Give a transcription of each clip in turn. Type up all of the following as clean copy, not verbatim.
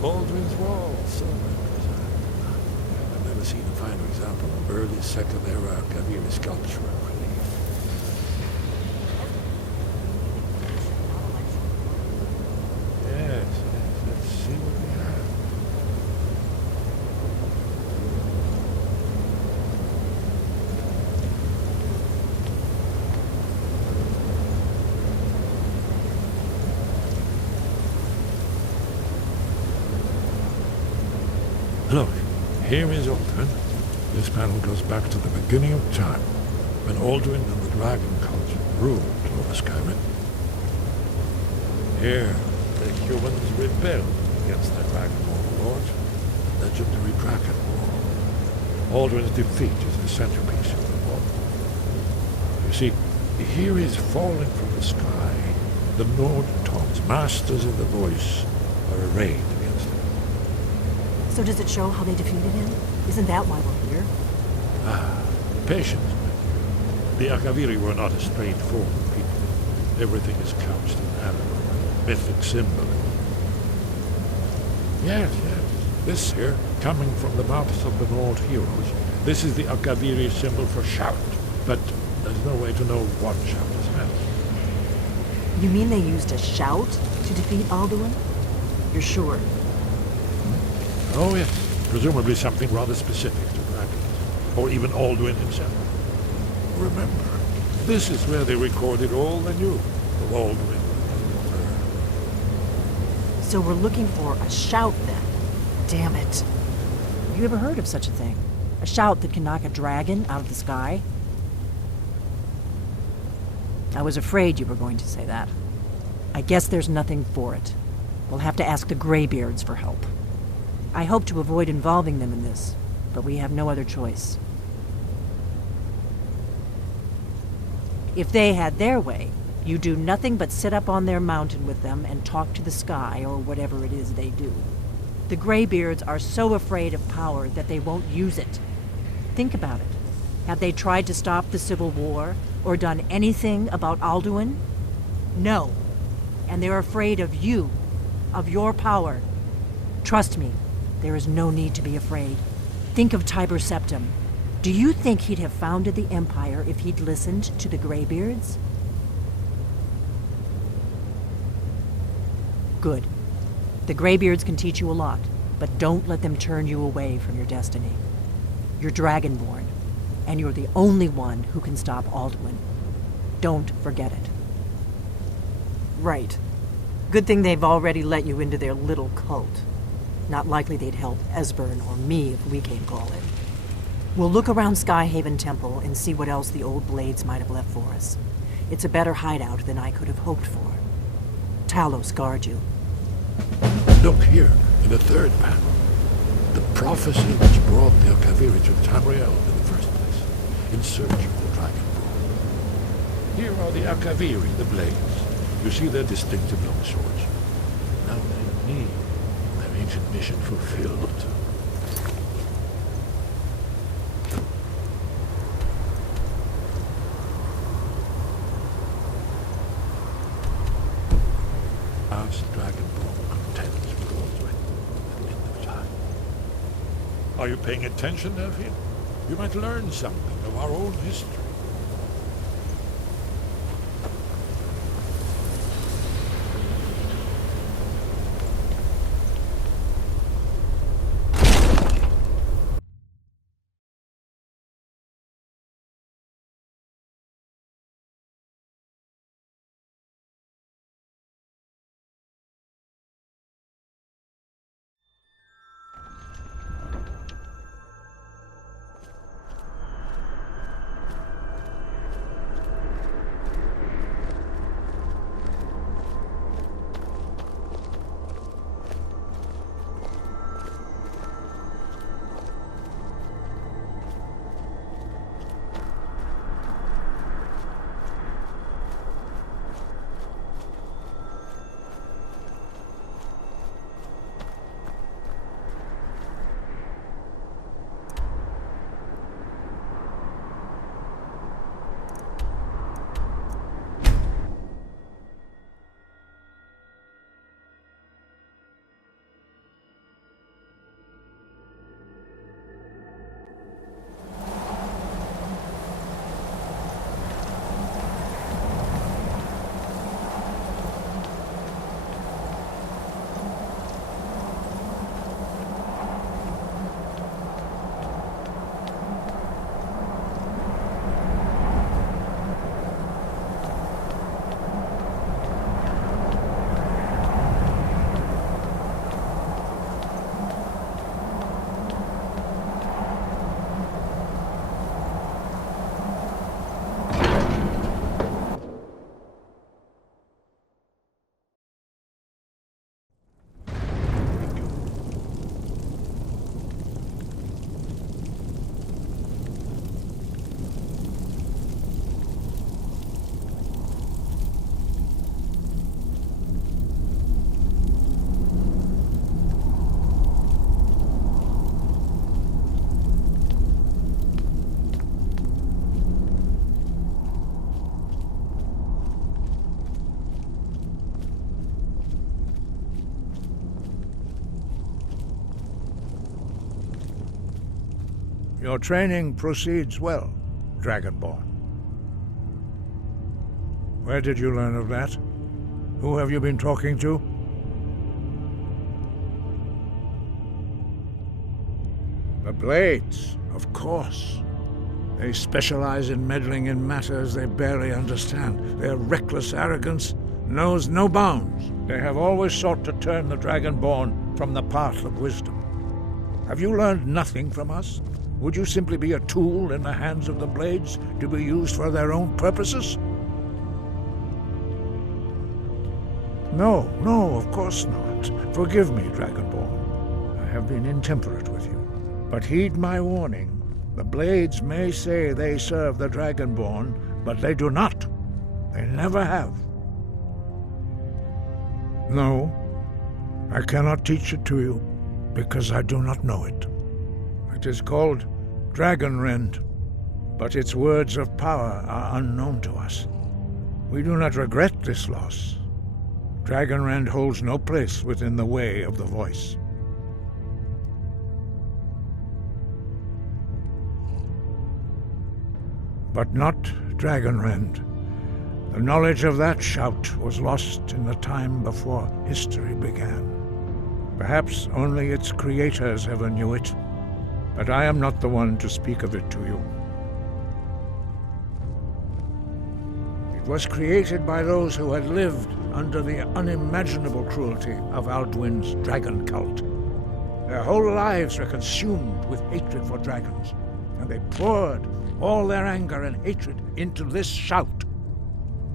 Baldwin's Wall, somewhere. I've never seen a finer example of early Second Era Kaviri sculpture, I believe. Yes, let's see what we have. Look, here is Alduin. This panel goes back to the beginning of time, when Alduin and the dragon cult ruled over Skyrim. Here, the humans rebelled against their dragon overlord, legendary dragon war. Alduin's defeat is the centerpiece of the war. You see, here is falling from the sky. The Nord Toms, masters of the voice, are arrayed against him. So does it show how they defeated him? Isn't that why we're here? Patience, my dear. The Akaviri were not a straightforward people. Everything is couched in allegory, mythic symbolism. Yes. This here, coming from the mouths of the Nord heroes, this is the Akaviri symbol for shout. But there's no way to know what shout is meant. You mean they used a shout to defeat Alduin? You're sure? Oh yes, presumably something rather specific to dragons, or even Alduin himself. Remember, this is where they recorded all they knew of Alduin. So we're looking for a shout then. Damn it. Have you ever heard of such a thing? A shout that can knock a dragon out of the sky? I was afraid you were going to say that. I guess there's nothing for it. We'll have to ask the Greybeards for help. I hope to avoid involving them in this, but we have no other choice. If they had their way, you do nothing but sit up on their mountain with them and talk to the sky or whatever it is they do. The Greybeards are so afraid of power that they won't use it. Think about it. Have they tried to stop the Civil War or done anything about Alduin? No. And they're afraid of you, of your power. Trust me, there is no need to be afraid. Think of Tiber Septim. Do you think he'd have founded the Empire if he'd listened to the Greybeards? Good. The Greybeards can teach you a lot, but don't let them turn you away from your destiny. You're Dragonborn, and you're the only one who can stop Alduin. Don't forget it. Right. Good thing they've already let you into their little cult. Not likely they'd help Esbern or me if we came calling. We'll look around Skyhaven Temple and see what else the old blades might have left for us. It's a better hideout than I could have hoped for. Talos guard you. Look here, in the third panel. The prophecy which brought the Akaviri to Tamriel in the first place, in search of the Dragonborn. Here are the Akaviri, the blades. You see their distinctive long swords. Now they need their ancient mission fulfilled. Last Dragonborn contends with Alduin at the end of time. Are you paying attention, Nephew? You might learn something of our own history. Your training proceeds well, Dragonborn. Where did you learn of that? Who have you been talking to? The Blades, of course. They specialize in meddling in matters they barely understand. Their reckless arrogance knows no bounds. They have always sought to turn the Dragonborn from the path of wisdom. Have you learned nothing from us? Would you simply be a tool in the hands of the Blades to be used for their own purposes? No, of course not. Forgive me, Dragonborn. I have been intemperate with you. But heed my warning. The Blades may say they serve the Dragonborn, but they do not. They never have. No, I cannot teach it to you, because I do not know it. It is called Dragonrend, but its words of power are unknown to us. We do not regret this loss. Dragonrend holds no place within the way of the voice. But not Dragonrend. The knowledge of that shout was lost in the time before history began. Perhaps only its creators ever knew it, but I am not the one to speak of it to you. It was created by those who had lived under the unimaginable cruelty of Alduin's dragon cult. Their whole lives were consumed with hatred for dragons, and they poured all their anger and hatred into this shout.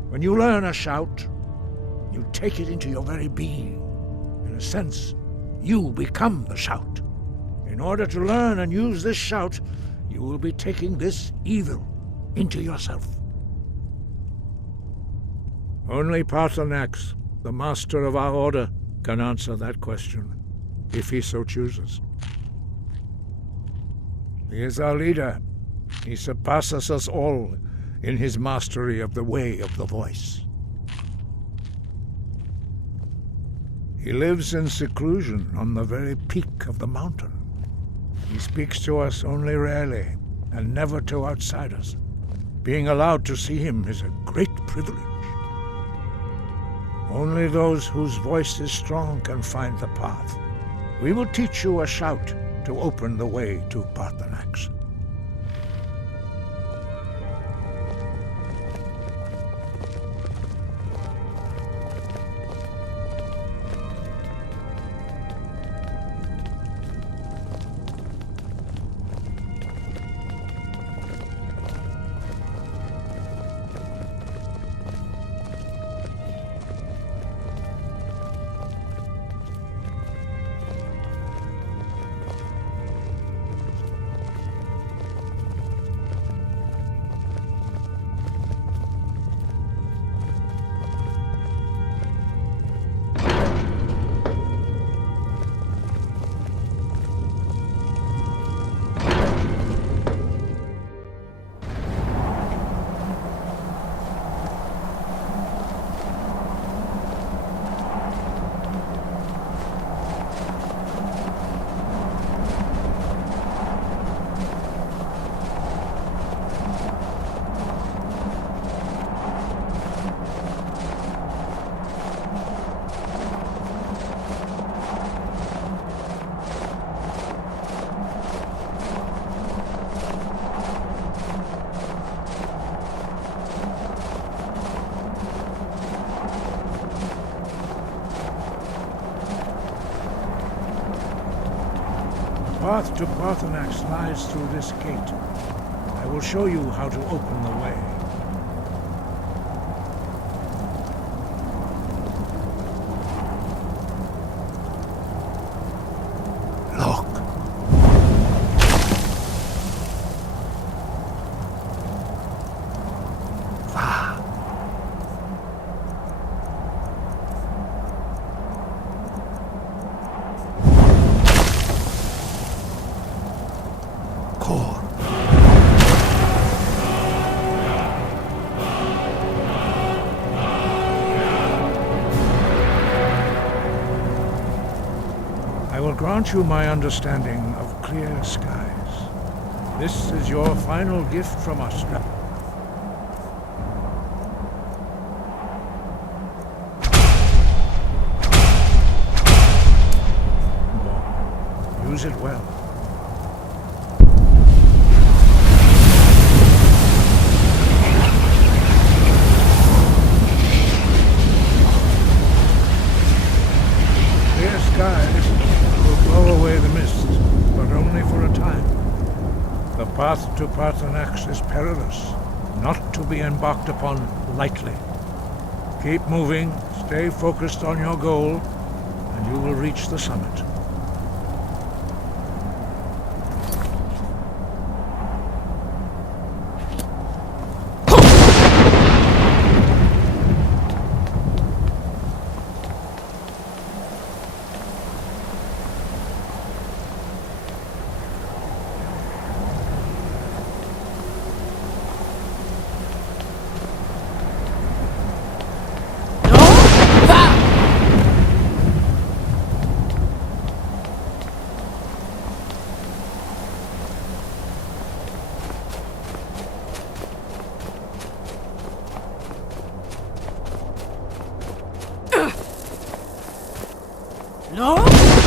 When you learn a shout, you take it into your very being. In a sense, you become the shout. In order to learn and use this shout, you will be taking this evil into yourself. Only Paarthurnax, the master of our order, can answer that question, if he so chooses. He is our leader. He surpasses us all in his mastery of the way of the voice. He lives in seclusion on the very peak of the mountain. He speaks to us only rarely, and never to outsiders. Being allowed to see him is a great privilege. Only those whose voice is strong can find the path. We will teach you a shout to open the way to Paarthurnax. The path to Paarthurnax lies through this gate. I will show you how to open the way. Look. Va. Core. I will grant you my understanding of clear skies. This is your final gift from us. Use it well. Clear skies will blow away the mist, but only for a time. The path to Parthenax is perilous, not to be embarked upon lightly. Keep moving, stay focused on your goal, and you will reach the summit. No?